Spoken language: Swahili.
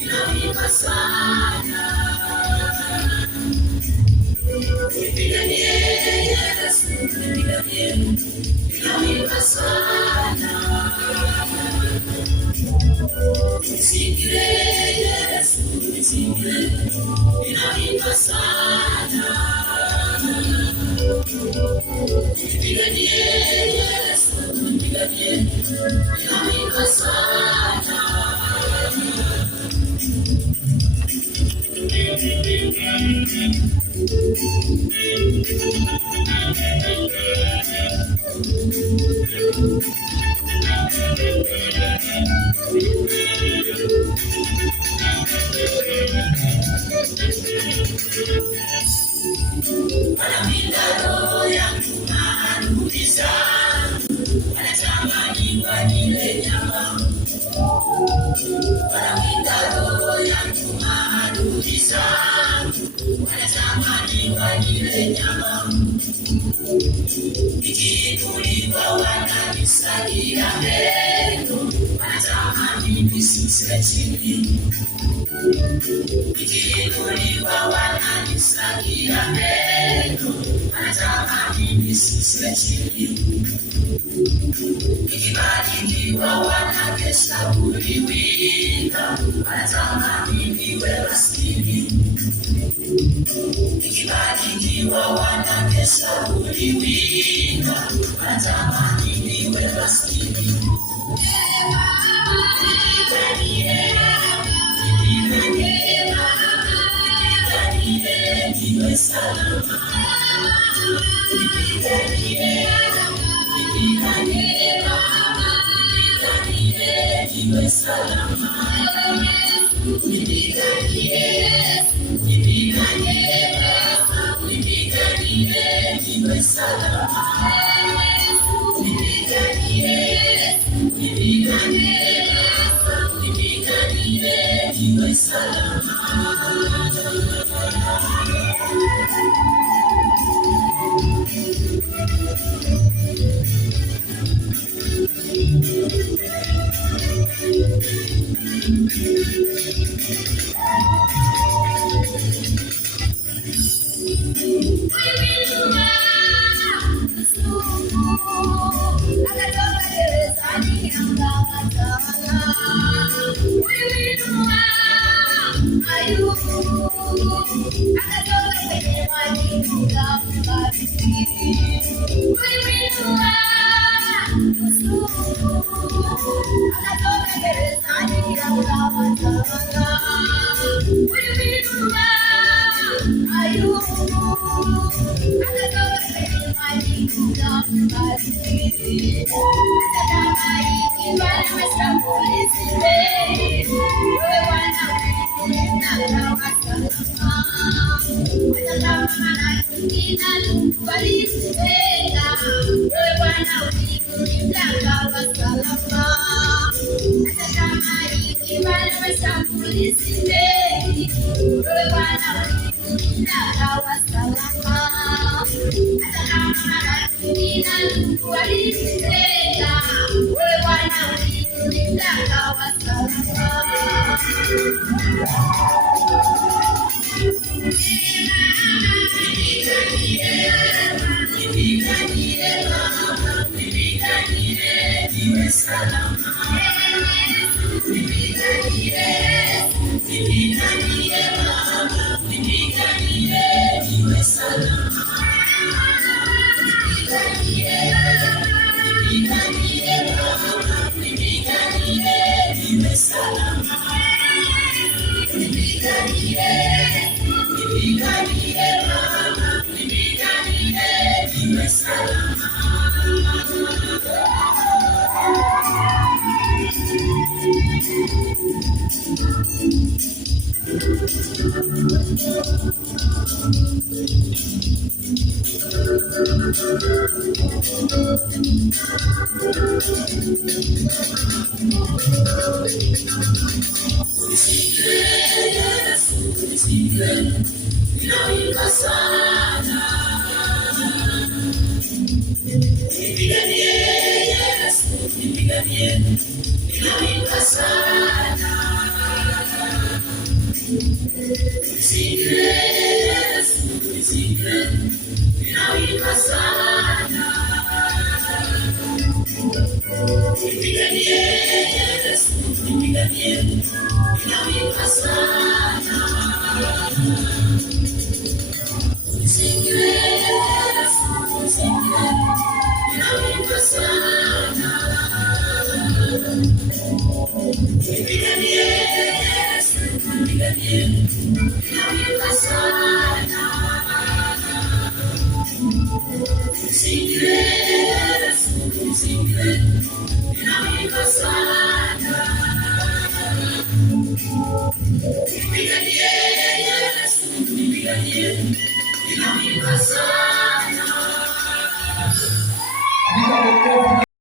inaimba sana. Nipiganie Yesu, nipiganie, inaimba sana. Nisikile Yesu, nisikile, inaimba sana. Nipiganie Yesu, nipiganie, inaimba sana. Wanaminda roho yangu maadui zangu, wanatamani wanile nyama. Wanaminda roho yangu maadui zangu, wanatamani wanile nyama. Nikiinuliwa wananisalia meno, wanatamani nisisile chini. Nikiinuliwa wananisalia meno, wanatamani nisisile chini. Nikibarikiwa wanakeshauri wina, wanatamani niwe maskini. Nikibarikiwa wanakeshauri wina, wanatamani niwe maskini. Niwe salama. Nipiganie, niwe salama. Nipiganie, niwe salama. Nipiganie, niwe salama. Inaimba sana. Nipiganie Yesu, nipiganie. Inaimba sana. Yesu, nipiganie, ninawimba sana. Unisingizie Yesu, unisingizie, ninawimba sana. Nipiganie Yesu, nipiganie, ninawimba sana. Unisingizie Yesu, unisingizie, ninawimba sana. Nipiganie Yesu, nipiganie, ninawimba sana.